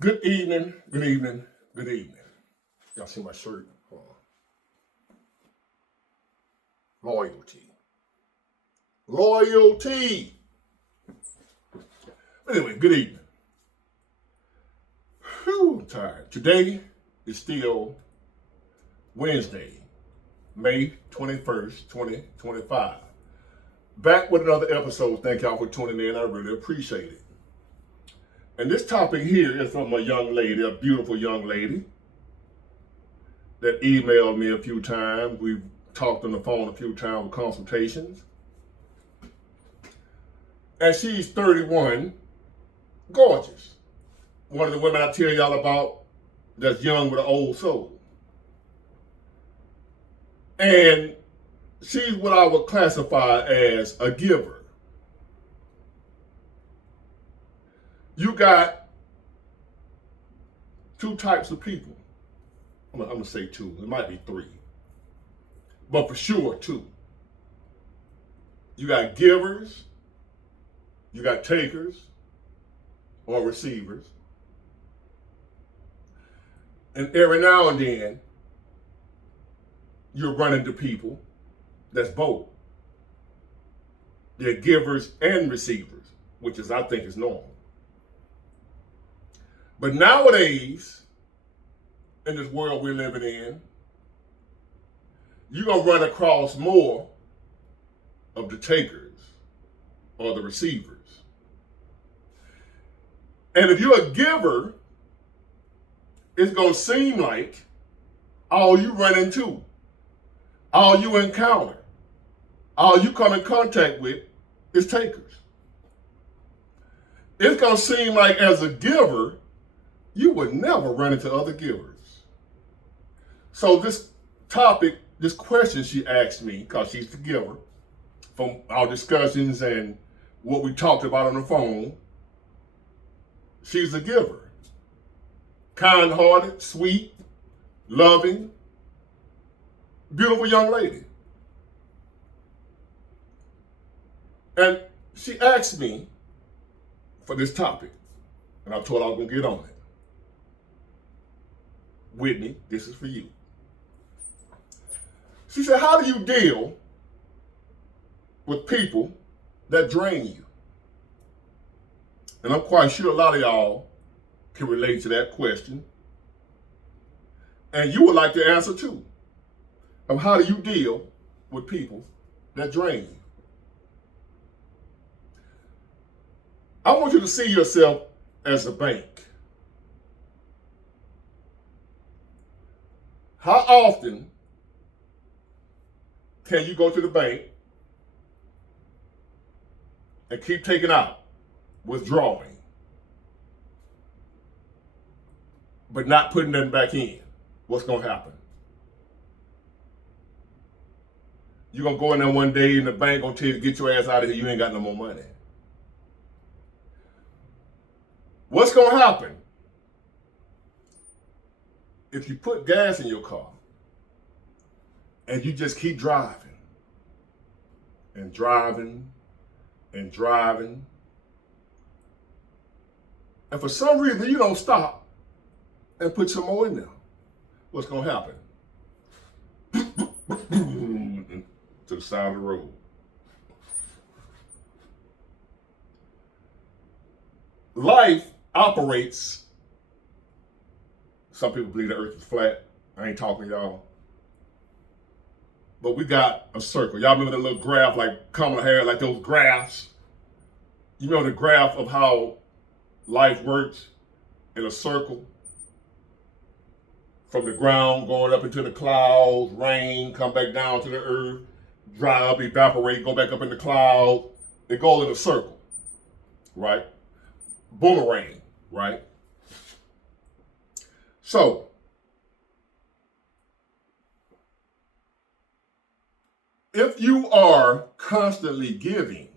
Good evening, good evening, good evening. Y'all see my shirt? Hold on. Loyalty. Loyalty. Anyway, good evening. Whew, I'm tired. Today is still Wednesday, May 21st, 2025. Back with another episode. Thank y'all for tuning in. I really appreciate it. And this topic here is from a young lady, a beautiful young lady that emailed me a few times. We've talked on the phone a few times with consultations. And she's 31, gorgeous. One of the women I tell y'all about that's young with an old soul. And she's what I would classify as a giver. You got two types of people. I'm gonna say two, it might be three, but for sure two. You got givers, you got takers or receivers. And every now and then, you'll run into people that's both. They're givers and receivers, which is, I think, is normal. But nowadays, in this world we're living in, you're going to run across more of the takers or the receivers. And if you're a giver, it's going to seem like all you run into, all you encounter, all you come in contact with is takers. It's going to seem like as a giver, you would never run into other givers. So this topic, this question she asked me, because she's the giver, from our discussions and what we talked about on the phone, she's a giver. Kind-hearted, sweet, loving, beautiful young lady. And she asked me for this topic, and I told her I was going to get on it. Whitney, this is for you. She said, how do you deal with people that drain you? And I'm quite sure a lot of y'all can relate to that question. And you would like to answer too. Of how do you deal with people that drain you? I want you to see yourself as a bank. How often can you go to the bank and keep taking out, withdrawing, but not putting them back in? What's going to happen? You're going to go in there one day and the bank going to tell you to get your ass out of here. You ain't got no more money. What's going to happen if you put gas in your car and you just keep driving and driving and driving, and for some reason you don't stop and put some more in there? What's going to happen? To the side of the road. Life operates. Some people believe the earth is flat. I ain't talking to y'all. But we got a circle. Y'all remember the little graph like Kamala Harris, like those graphs? You know the graph of how life works in a circle? From the ground going up into the clouds, rain, come back down to the earth, dry up, evaporate, go back up in the cloud. It goes in a circle, right? Boomerang, right? So, if you are constantly giving,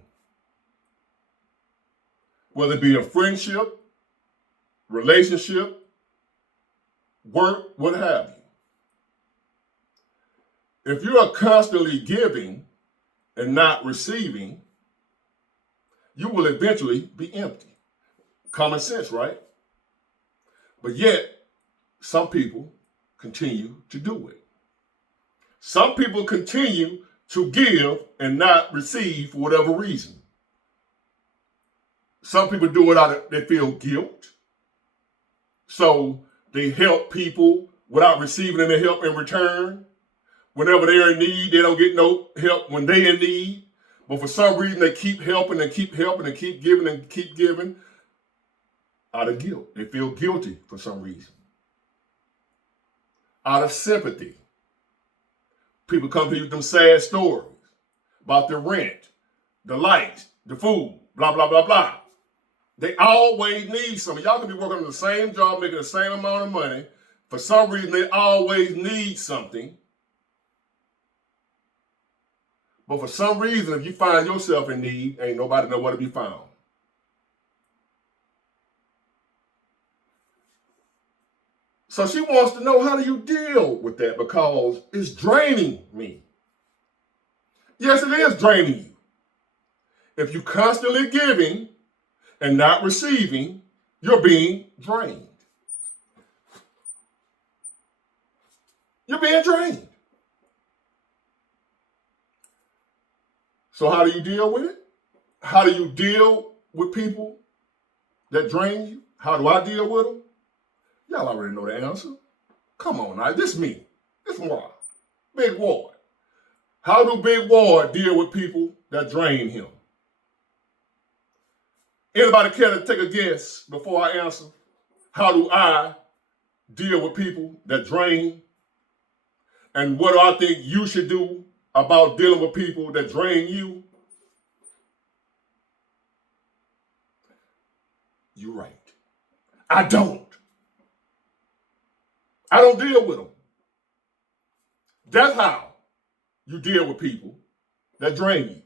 whether it be a friendship, relationship, work, what have you. If you are constantly giving and not receiving, you will eventually be empty. Common sense, right? But yet, some people continue to do it. Some people continue to give and not receive for whatever reason. Some people do it out of, they feel guilt. So they help people without receiving any help in return. Whenever they're in need, they don't get no help when they're in need. But for some reason, they keep helping and keep helping and keep giving out of guilt. They feel guilty for some reason. Out of sympathy. People come to you with them sad stories about the rent, the lights, the food, blah, blah, blah, blah. They always need something. Y'all can be working on the same job, making the same amount of money. For some reason, they always need something. But for some reason, if you find yourself in need, ain't nobody know where to be found. So she wants to know, how do you deal with that? Because it's draining me. Yes, it is draining you. If you're constantly giving and not receiving, you're being drained. You're being drained. So how do you deal with it? How do you deal with people that drain you? How do I deal with them? Y'all already know the answer. Come on now, this me. This Ward. Big Ward. How do Big Ward deal with people that drain him? Anybody care to take a guess before I answer? How do I deal with people that drain? And what do I think you should do about dealing with people that drain you? You're right. I don't deal with them. That's how you deal with people that drain you.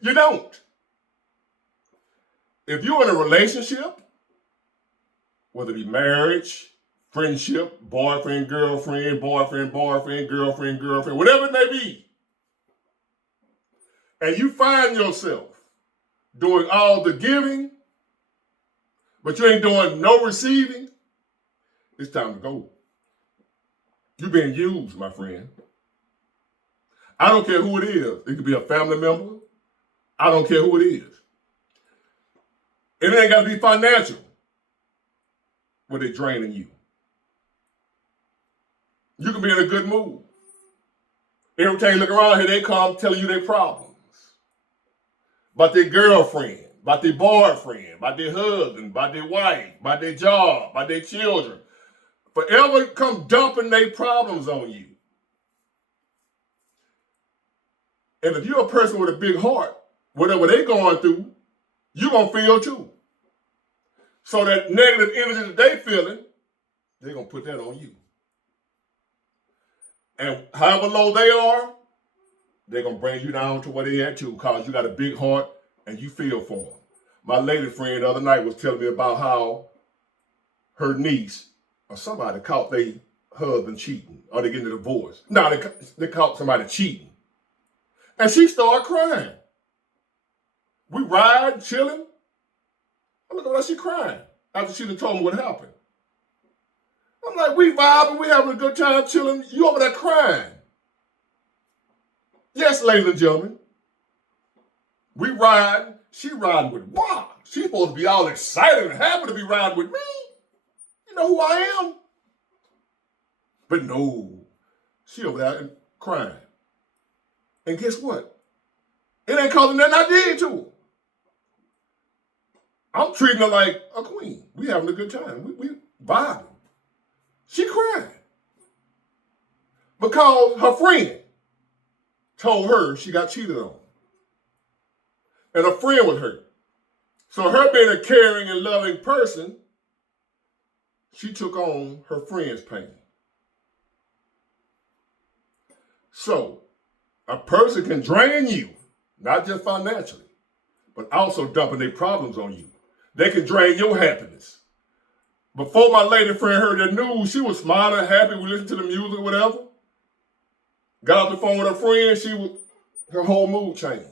You don't. If you're in a relationship, whether it be marriage, friendship, boyfriend, girlfriend, girlfriend, whatever it may be, and you find yourself doing all the giving, but you ain't doing no receiving, it's time to go. You're being used, my friend. I don't care who it is. It could be a family member. I don't care who it is. It ain't got to be financial when they're draining you. You can be in a good mood. Every time you look around here, they come telling you their problems. About their girlfriend, about their boyfriend, about their husband, about their wife, about their job, about their children. Forever come dumping their problems on you. And if you're a person with a big heart, whatever they're going through, you're going to feel too. So that negative energy that they're feeling, they're going to put that on you. And however low they are, they're going to bring you down to where they're at too, because you got a big heart and you feel for them. My lady friend the other night was telling me about how her niece or somebody caught their husband cheating, or they getting a divorce. No, they caught somebody cheating. And she started crying. We ride, chilling. I look at her, she crying after she done told me what happened. I'm like, we vibing, we having a good time chilling. You over there crying. Yes, ladies and gentlemen. We riding, she riding with, wow, she's supposed to be all excited and happy to be riding with me. You know who I am? But no, she over there crying. And guess what? It ain't causing nothing I did to her. I'm treating her like a queen. We having a good time. We vibing. She crying. Because her friend told her she got cheated on. And her friend was hurt. So her being a caring and loving person, she took on her friend's pain. So, a person can drain you, not just financially, but also dumping their problems on you. They can drain your happiness. Before my lady friend heard the news, she was smiling, happy. We listened to the music, whatever. Got off the phone with her friend, her whole mood changed.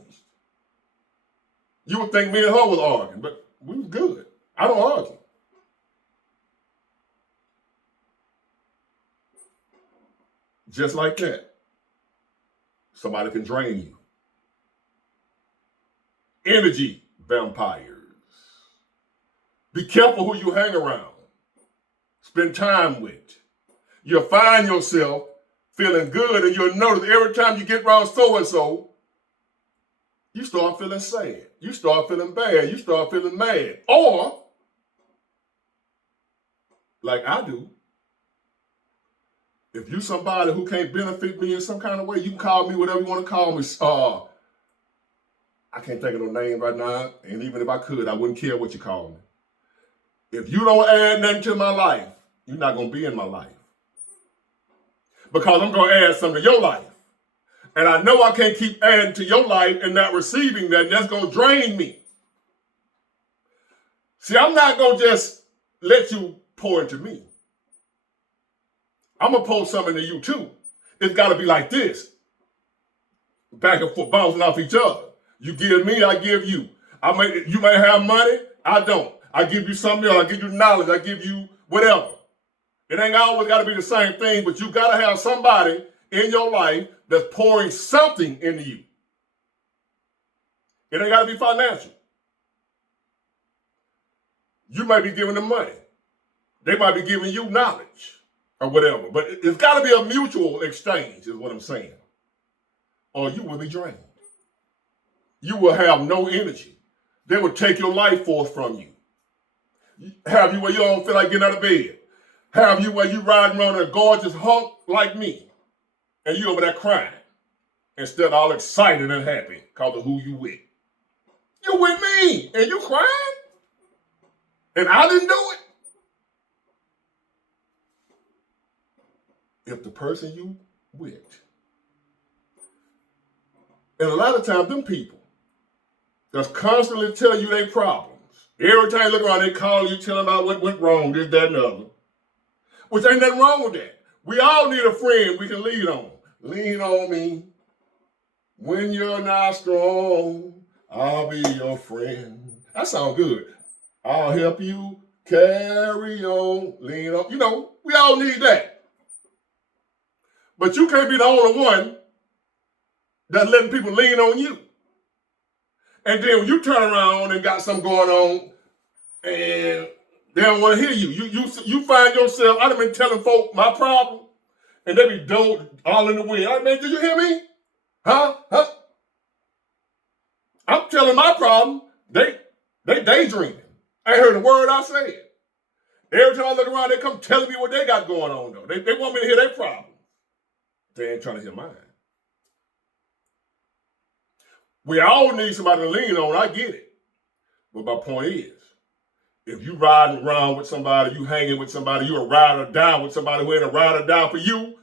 You would think me and her was arguing, but we was good. I don't argue. Just like that, somebody can drain you. Energy vampires. Be careful who you hang around. Spend time with. You'll find yourself feeling good, and you'll notice every time you get around so-and-so, you start feeling sad. You start feeling bad. You start feeling mad. Or, like I do, if you somebody who can't benefit me in some kind of way, you can call me whatever you want to call me. I can't think of no name right now, and even if I could, I wouldn't care what you call me. If you don't add nothing to my life, you're not going to be in my life. Because I'm going to add something to your life. And I know I can't keep adding to your life and not receiving that, and that's going to drain me. See, I'm not going to just let you pour into me. I'm going to pour something to you too. It's got to be like this. Back and forth, bouncing off each other. You give me, I give you. You may have money, I don't. I give you something else, I give you knowledge, I give you whatever. It ain't always got to be the same thing, but you got to have somebody in your life that's pouring something into you. It ain't got to be financial. You might be giving them money. They might be giving you knowledge or whatever. But it's got to be a mutual exchange is what I'm saying. Or you will be drained. You will have no energy. They will take your life force from you. Have you where you don't feel like getting out of bed. Have you where you riding around a gorgeous hunk like me. And you over there crying. Instead of all excited and happy because of who you with. You with me and you crying? And I didn't do it. If the person you with, and a lot of times them people that's constantly tell you their problems. Every time you look around, they call you, tell them about what went wrong, this, that, and the other. Which ain't nothing wrong with that. We all need a friend we can lean on. Lean on me. When you're not strong, I'll be your friend. That sounds good. I'll help you carry on, lean on. You know, we all need that. But you can't be the only one that's letting people lean on you. And then when you turn around and got something going on and they don't want to hear you. You find yourself, I've been telling folk my problem and they be all in the wind. I mean, did you hear me? Huh? I'm telling my problem. They daydreaming. I ain't heard a word I said. Every time I look around, they come telling me what they got going on, though. They want me to hear their problem. They ain't trying to hear mine. We all need somebody to lean on. I get it. But my point is, if you riding around with somebody, you hanging with somebody, you a ride or die with somebody who ain't a ride or die for you,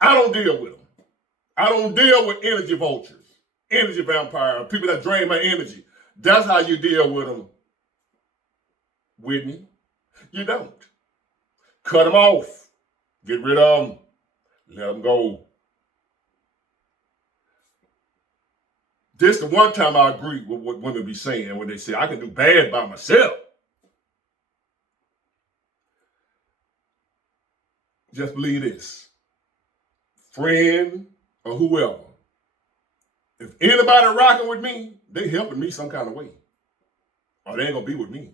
I don't deal with them. I don't deal with energy vultures, energy vampires, people that drain my energy. That's how you deal with them. Whitney, you don't. Cut them off. Get rid of them. Let them go. This the one time I agree with what women be saying when they say, I can do bad by myself. Just believe this. Friend or whoever. If anybody rocking with me, they helping me some kind of way. Or they ain't going to be with me.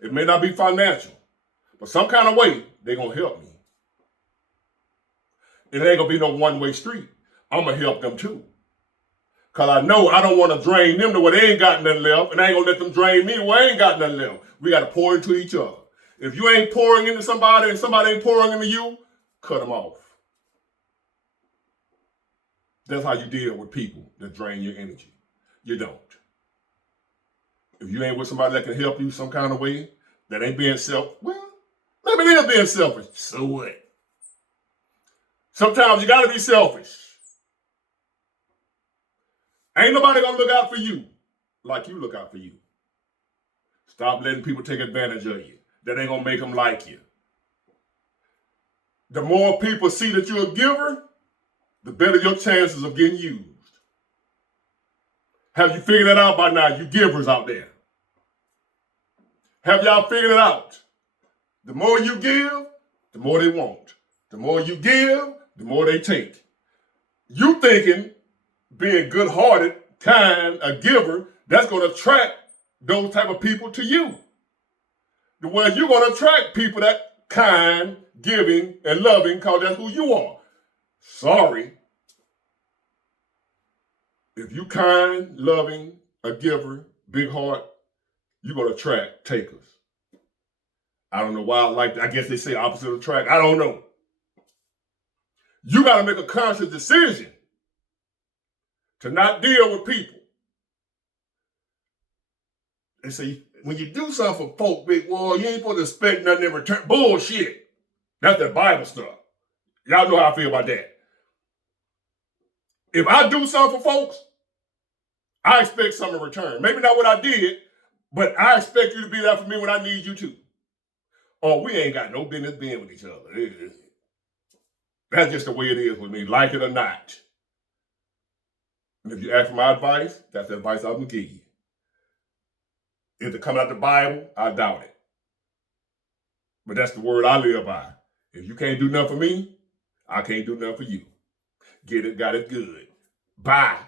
It may not be financial, but some kind of way, they going to help me. It ain't going to be no one-way street. I'm going to help them too. Because I know I don't want to drain them to where they ain't got nothing left, and I ain't going to let them drain me to where I ain't got nothing left. We got to pour into each other. If you ain't pouring into somebody and somebody ain't pouring into you, cut them off. That's how you deal with people that drain your energy. You don't. If you ain't with somebody that can help you some kind of way, that ain't being well, maybe they're being selfish. So what? Sometimes you got to be selfish. Ain't nobody going to look out for you like you look out for you. Stop letting people take advantage of you. That ain't going to make them like you. The more people see that you're a giver, the better your chances of getting used. Have you figured that out by now, you givers out there? Have y'all figured it out? The more you give, the more they want. The more you give, the more they take. You thinking being good-hearted, kind, a giver, that's going to attract those type of people to you. Well, you're going to attract people that kind, giving, and loving because that's who you are. Sorry. If you kind, loving, a giver, big heart, you're going to attract takers. I don't know why I like that. I guess they say opposite attract. I don't know. You got to make a conscious decision to not deal with people. They say, when you do something for folk, big boy, you ain't supposed to expect nothing in return. Bullshit. That's the Bible stuff. Y'all know how I feel about that. If I do something for folks, I expect something in return. Maybe not what I did, but I expect you to be there for me when I need you to. Or we ain't got no business being with each other. That's just the way it is with me, like it or not. And if you ask for my advice, that's the advice I'm going to give you. If it come out the Bible, I doubt it. But that's the word I live by. If you can't do nothing for me, I can't do nothing for you. Get it, got it good. Bye.